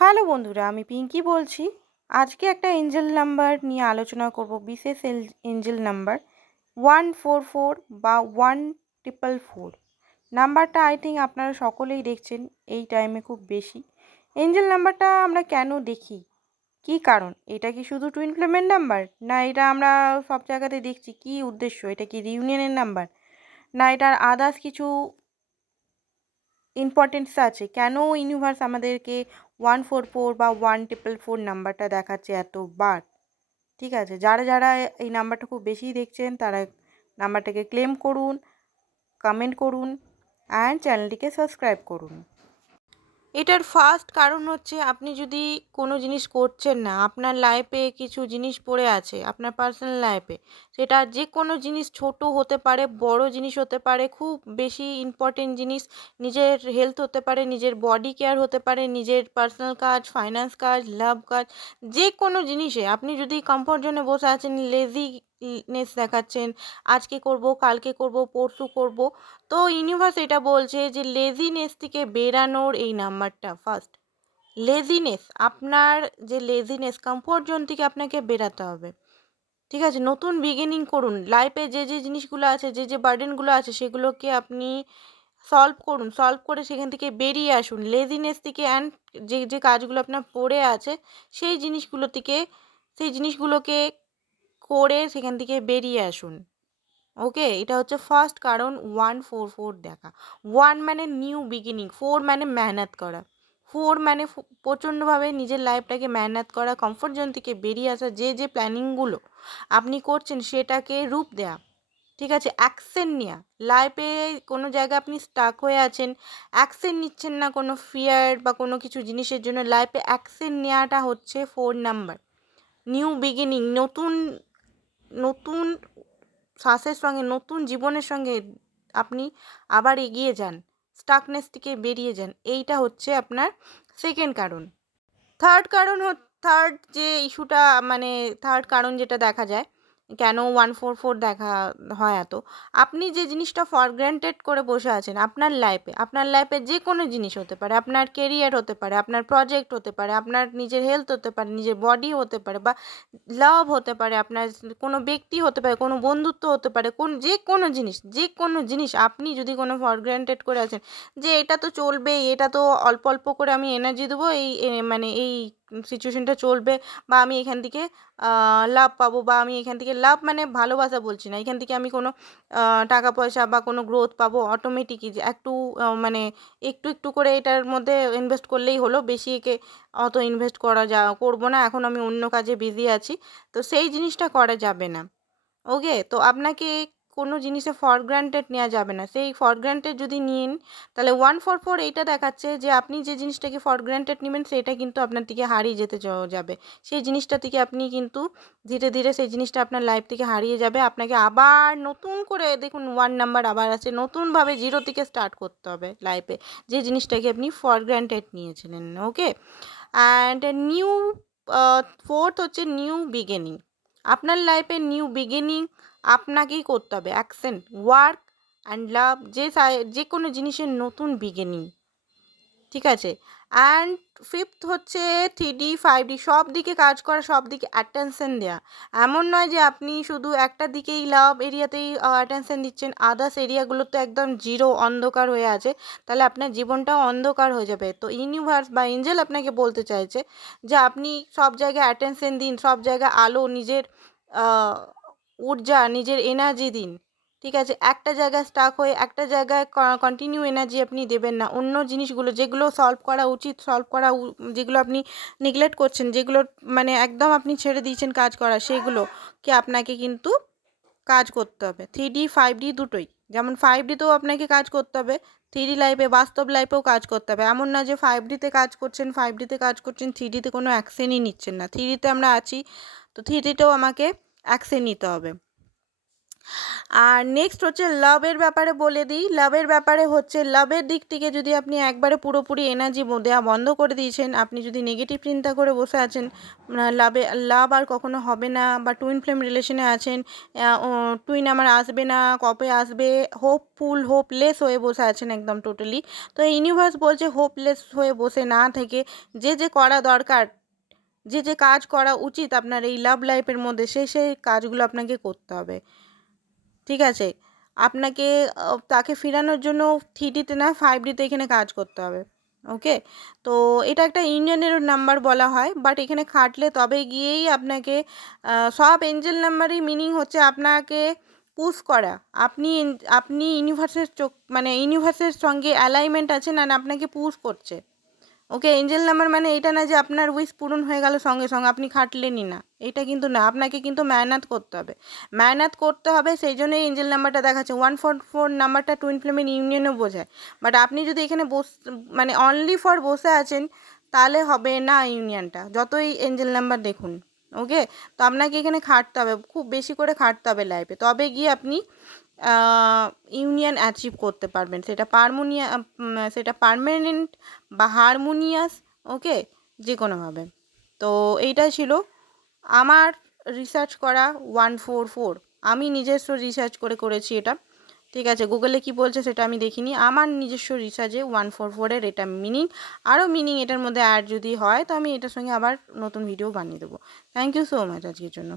Hello বন্ধুরা, আমি পিঙ্কি বলছি। আজকে একটা এঞ্জেল নাম্বার নিয়ে আলোচনা করব, বিশেষ angel number one four four বা ওয়ান ট্রিপল ফোর নাম্বারটা আই থিঙ্ক আপনারা সকলেই দেখছেন, এই টাইমে খুব বেশি। এঞ্জেল নাম্বারটা আমরা কেন দেখি? কী কারণ? এটা কি শুধু টুইন ফ্লেমের নাম্বার না, এটা আমরা সব জায়গাতে দেখছি, কী উদ্দেশ্য? এটা কি রিউনিয়নের নাম্বার না, এটার আদার্স কিছু ইম্পর্টেন্স আছে? কেন ইউনিভার্স আমাদেরকে ওয়ান ফোর ফোর বা ওয়ান ট্রিপল ফোর নাম্বারটা দেখাচ্ছে এতবার। ঠিক আছে? যারা যারা এই নাম্বারটা খুব বেশি দেখছেন, তারা নাম্বারটাকে ক্লেম করুন, কমেন্ট করুন, অ্যান্ড চ্যানেলটিকে সাবস্ক্রাইব করুন। এটার ফার্স্ট কারণ হচ্ছে আপনি যদি কোনো জিনিস করছেন না, আপনার লাইফে কিছু জিনিস পড়ে আছে, আপনার পার্সোনাল লাইফে সেটা যে কোনো জিনিস ছোট হতে পারে, বড় জিনিস হতে পারে, খুব বেশি ইম্পর্টেন্ট জিনিস, নিজের হেলথ হতে পারে, নিজের বডি কেয়ার হতে পারে, নিজের পার্সোনাল কাজ ফাইন্যান্স কাজ লাভ কাজ, যে কোনো জিনিসে, আপনি যদি কমফর্ট জোনে বসে আছেন লেজিনেস দেখাচ্ছেন, আজকে করব, কালকে করব, পরশু করব। তো ইউনিভার্স এটা বলছে যে লেজিনেস থেকে বেরানোর এই নাম্বারটা ফার্স্ট লেজিনেস আপনার যে লেজিনেস কমফোর্ট জোন থেকে আপনাকে বেরাতে হবে। ঠিক আছে, নতুন বিগিনিং করুন। লাইফে যে যে জিনিসগুলো আছে, যে যে বার্ডেনগুলো আছে, সেগুলোকে আপনি সলভ করুন। সলভ করে সেখান থেকে বেরিয়ে আসুন। লেজিনেস থেকে অ্যান্ড যে যে কাজগুলো আপনার পড়ে আছে, সেই জিনিসগুলো থেকে, সেই জিনিসগুলোকে করে সেখান থেকে বেরিয়ে আসুন। ওকে এটা হচ্ছে ফার্স্ট কারণ ওয়ান ফোর ফোর দেখা। ওয়ান মানে নিউ বিগিনিং ফোর মানে মেহনত করা। ফোর মানে প্রচণ্ডভাবে নিজের লাইফটাকে মেহনত করা কমফোর্ট জোন থেকে বেরিয়ে আসা, যে যে প্ল্যানিংগুলো আপনি করছেন সেটাকে রূপ দেয়া। ঠিক আছে? অ্যাকশন নেওয়া লাইফে কোনো জায়গায় আপনি স্টাক হয়ে আছেন অ্যাকশন নিচ্ছেন না কোনো ফিয়ার বা কোনো কিছু জিনিসের জন্য লাইফে অ্যাকশন নেওয়াটা হচ্ছে ফোর নাম্বার নিউ বিগিনিং নতুন নতুন শ্বাসের সঙ্গে, নতুন জীবনের সঙ্গে আপনি আবার এগিয়ে যান স্টাকনেস থেকে বেরিয়ে যান, এইটা হচ্ছে আপনার সেকেন্ড কারণ। থার্ড কারণ হ থার্ড যে ইস্যুটা মানে থার্ড কারণ যেটা দেখা যায় কেন ওয়ান ফোর ফোর দেখা হয় এত? আপনি যে জিনিসটা ফর গ্র্যান্টেড করে বসে আছেন, আপনার লাইফে আপনার লাইফে যে কোনো জিনিস হতে পারে, আপনার কেরিয়ার হতে পারে, আপনার প্রজেক্ট হতে পারে, আপনার নিজের হেলথ হতে পারে, নিজের বডি হতে পারে বা লাভ হতে পারে, আপনার কোনো ব্যক্তি হতে পারে, কোনো বন্ধুত্ব হতে পারে, কোন, যে কোনো জিনিস, যে কোনো জিনিস আপনি যদি কোনো ফর গ্র্যান্টেড করে আছেন, যে এটা তো চলবেই, এটা তো অল্প অল্প করে আমি এনার্জি দেবো, এই মানে এই সিচুয়েশনটা চলবে বা আমি এখান থেকে লাভ পাবো বা আমি এখান থেকে লাভ মানে ভালোবাসা বলছি না। এখান থেকে আমি কোনো টাকা পয়সা বা কোনো গ্রোথ পাবো অটোমেটিকই যে একটু মানে একটু একটু করে এটার মধ্যে ইনভেস্ট করলেই হলো। বেশি একে অত ইনভেস্ট করা যা, করব না। এখন আমি অন্য কাজে বিজি আছি। তো সেই জিনিসটা করা যাবে না। ওকে তো আপনাকে কোনো জিনিসে ফর গ্রান্টেড নেওয়া যাবে না। সেই ফর গ্রান্টেড যদি নিন, তাহলে ওয়ান ফোর ফোর এইটা দেখাচ্ছে যে আপনি যে জিনিসটাকে ফর গ্রান্টেড নেবেন, সেটা কিন্তু আপনার থেকে হারিয়ে যেতে যাবে। সেই জিনিসটা থেকে আপনি কিন্তু ধীরে ধীরে সেই জিনিসটা আপনার লাইফ থেকে হারিয়ে যাবে। আপনাকে আবার নতুন করে দেখুন ওয়ান নাম্বার আবার আছে নতুনভাবে জিরো থেকে স্টার্ট করতে হবে লাইফে যে জিনিসটাকে আপনি ফর গ্রান্টেড নিয়েছিলেন ওকে অ্যান্ড নিউ ফোর্থ হচ্ছে নিউ বিগিনিং আপনার লাইফে নিউ বিগিনিং আপনাকেই করতে হবে। অ্যাকশন ওয়ার্ক অ্যান্ড লাভ যে যে কোনো জিনিসের নতুন বিগিনিং ঠিক আছে? অ্যান্ড ফিফথ হচ্ছে থ্রি ডি ফাইভ ডি সব দিকে কাজ করা সব দিকে অ্যাটেনশন দেওয়া এমন নয় যে আপনি শুধু একটা দিকেই লাভ এরিয়াতেই অ্যাটেনশন দিচ্ছেন আদার্স এরিয়াগুলো তো একদম জিরো অন্ধকার হয়ে আছে। তাহলে আপনার জীবনটাও অন্ধকার হয়ে যাবে। তো ইউনিভার্স বা এঞ্জেল আপনাকে বলতে চাইছে যে আপনি সব জায়গায় অ্যাটেনশন দিন, সব জায়গায় আলো, নিজের ঊর্জা, নিজের এনার্জি দিন। ঠিক আছে? একটা জায়গায় স্টাক হয়ে একটা জায়গায় কন্টিনিউ এনার্জি আপনি দেবেন না। অন্য জিনিসগুলো, যেগুলো সলভ করা উচিত সলভ করা যেগুলো আপনি নেগলেক্ট করছেন, যেগুলো মানে একদম আপনি ছেড়ে দিয়েছেন কাজ করা সেগুলোকে আপনাকে কিন্তু কাজ করতে হবে। থ্রি ডি ফাইভ ডি দুটোই। যেমন ফাইভ ডিতেও আপনাকে কাজ করতে হবে থ্রি লাইফে বাস্তব লাইফেও কাজ করতে হবে। এমন না যে ফাইভ ডিতে কাজ করছেন ফাইভ ডিতে কাজ করছেন থ্রি ডিতে কোনো অ্যাকশনই নিচ্ছেন না। থ্রি ডিতে আমরা আছি, তো থ্রি ডিতেও আমাকে অ্যাকশন নিতে হবে। আর নেক্সট হচ্ছে লাভের ব্যাপারে বলে দিই। লাভের ব্যাপারে হচ্ছে লাভের দিক থেকে যদি আপনি একবারে পুরোপুরি এনার্জি দেওয়া বন্ধ করে দিয়েছেন, আপনি যদি নেগেটিভ চিন্তা করে বসে আছেন লাভে লাভ আর কখনো হবে না বা টুইন ফ্লেম রিলেশনে আছেন টুইন আমার আসবে না, কবে আসবে হোপফুল হোপলেস হয়ে বসে আছেন একদম টোটালি তো ইউনিভার্স বলছে হোপলেস হয়ে বসে না থেকে যে যে করা দরকার, যে যে কাজ করা উচিত আপনার এই লাভ লাইফের মধ্যে সেই সেই কাজগুলো আপনাকে করতে হবে। ঠিক আছে? আপনাকে তাকে ফেরানোর জন্য থ্রি ডিতে না ফাইভ ডিতে এখানে কাজ করতে হবে ওকে তো এটা একটা ইউনিয়নের নাম্বার বলা হয় বাট এখানে খাটলে তবে গিয়েই আপনাকে সব এঞ্জেল নাম্বারই মিনিং হচ্ছে আপনাকে পুশ করা। আপনি আপনি ইউনিভার্সের চোখ মানে ইউনিভার্সের সঙ্গে অ্যালাইনমেন্ট আছেন আর আপনাকে পুশ করছে। ওকে এঞ্জেল নাম্বার মানে এটা না যে আপনার উইশ পূরণ হয়ে গেল সঙ্গে সঙ্গে, আপনি খাটলেনই না। এটা কিন্তু না, আপনাকে কিন্তু মেহনত করতে হবে। মেহনত করতে হবে, সেই জন্যই এঞ্জেল নাম্বারটা দেখাচ্ছে। ওয়ান ফোর ফোর নাম্বারটা টুইন ফ্লেমের ইউনিয়নও বোঝায়। বাট আপনি যদি এখানে বস মানে অনলি ফর বসে আছেন, তাহলে হবে না ইউনিয়নটা যতই এঞ্জেল নাম্বার দেখুন ওকে তো আপনাকে এখানে খাটতে হবে, খুব বেশি করে খাটতে হবে লাইফে তবে গিয়ে আপনি ইউনিয়ন অ্যাচিভ করতে পারবেন। সেটা পারমোনিয়া সেটা পারমানেন্ট বা হারমোনিয়াস ওকে যে কোনোভাবে তো এইটাই ছিল আমার রিসার্চ করা ওয়ান ফোর ফোর আমি নিজস্ব রিসার্চ করে করেছি এটা। ঠিক আছে গুগলে কি বলছে সেটা আমি দেখিনি। আমার নিজস্ব রিসার্চে ওয়ান ফোর ফোরের এটা মিনিং আরও মিনিং এটার মধ্যে অ্যাড যদি হয়, তো আমি এটার সঙ্গে আবার নতুন ভিডিও বানিয়ে দেবো। থ্যাংক ইউ সো মাচ আজকের জন্য।